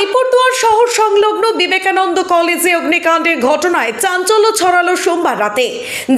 আলিপুরদুয়ার শহর সংলগ্ন বিবেকানন্দ কলেজে অগ্নিকাণ্ডের ঘটনায় চাঞ্চল্য ছড়ালো সোমবার রাতে।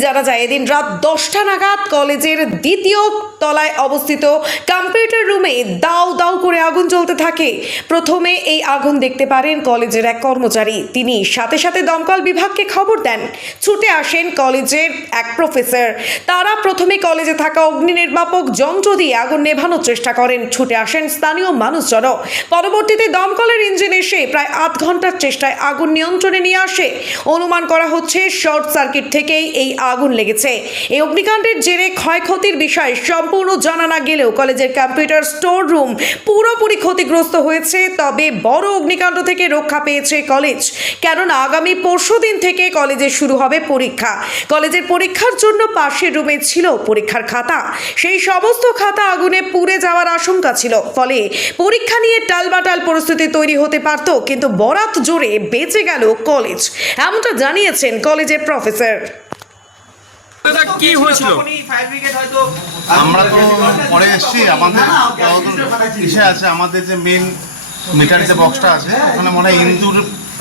জানা যায় এদিন রাত 10টা নাগাদ কলেজের দ্বিতীয় তলায় অবস্থিত কম্পিউটার রুমে দাউ দাউ করে আগুন জ্বলতে থাকে। প্রথমে এই আগুন দেখতে পারেন কলেজের এক কর্মচারী। তিনি সাথে সাথে দমকল বিভাগকে খবর দেন। ছুটে আসেন কলেজের এক প্রফেসর। তারা প্রথমে কলেজে থাকা অগ্নি নির্বাপক যন্ত্র দিয়ে আগুন নেভানোর চেষ্টা করেন। ছুটে আসেন স্থানীয় মানুষজনও। পরবর্তীতে দমকলের ইঞ্জিন এসে প্রায় আধ ঘন্টার চেষ্টায় আগুন নিয়ন্ত্রণে নিয়ে আসে। অনুমান করা হচ্ছে শর্ট সার্কিট থেকেই এই আগুন লেগেছে। এই অগ্নিকাণ্ডের জেরে ক্ষয়ক্ষতির বিষয়ে সম্পূর্ণ জানা না গেলেও কলেজের কম্পিউটার স্টোর রুম পুরোপুরি ক্ষতিগ্রস্ত হয়েছে। তবে বড় অগ্নিকাণ্ড থেকে রক্ষা পেয়েছে কলেজ, কেননা আগামী পরশুদিন থেকে কলেজে শুরু হবে পরীক্ষা। কলেজের পরীক্ষার জন্য পাশের রুমে ছিল পরীক্ষার খাতা। সেই সমস্ত খাতা আগুনে পুড়ে যাওয়ার আশঙ্কা ছিল, ফলে পরীক্ষা নিয়ে টালবাটাল পরিস্থিতি তৈরি হতে পারত। কিন্তু বরাত জোরে বেঁচে গেল কলেজ, এমনটা জানিয়েছেন কলেজের প্রফেসর। কি হয়েছিল? আমরা তো পরে এসেছি, আমাদের ইসে আছে, আমাদের যে মেন মিটার যে বক্সটা আছে ওখানে মনে হয় ইন্দুর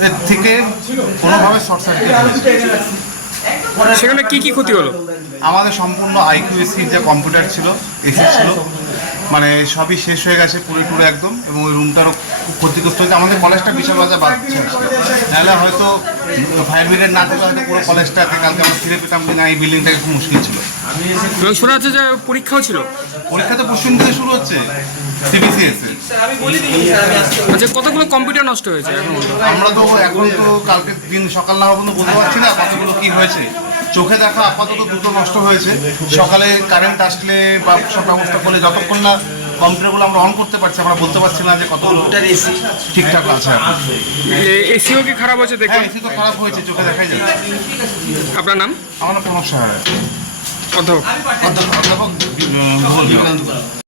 এর থেকে কোনোভাবে শর্ট সার্কিট হয়েছে। সেখানে কি কি ক্ষতি হলো? আমাদের সম্পূর্ণ আইকিউএসির যে কম্পিউটার ছিল, এসি ছিল, মানে সবই শেষ হয়ে গেছে পুরো টুরে একদম, এবং ওই রুমটারও খুব ক্ষতিগ্রস্ত হয়েছে। আমাদের কলেজটা বিশাল বাজার বাড়ছে, নাহলে হয়তো ফায়ার ব্রিগেড না থাকলে হয়তো পুরো কলেজটাকে কালকে আমরা ফিরে পেতাম কিনা, এই বিল্ডিংটাকে খুব মুশকিল ছিল। শোনা যাচ্ছে যে পরীক্ষাও ছিল। পরীক্ষা তো পরশুদিন থেকে শুরু হচ্ছে সিবিসিএস এর। আচ্ছা, কতগুলো কম্পিউটার নষ্ট হয়েছে এখন? আমরা তো এখন তো কালকে দিন সকাল না পর্যন্ত বলতে পারছি না কতগুলো কি হয়েছে। চোখে দেখা আপাতত দুটো নষ্ট হয়েছে। সকালে কারেন্ট আসলে বা সব ব্যবস্থা করলে যতক্ষণ না কম্পিউটারগুলো আমরা অন করতে পারছি আমরা বলতে পারছি না যে কতগুলো ঠিকঠাক আছে। এসিও কি খারাপ হয়েছে? দেখুন, এসি তো খারাপ হয়েছে, চোখে দেখাই যাচ্ছে। আপনার নাম? আমার প্রণব সাহা, অধ্যাপক। অধ্যাপক ভূগোল বিভাগ।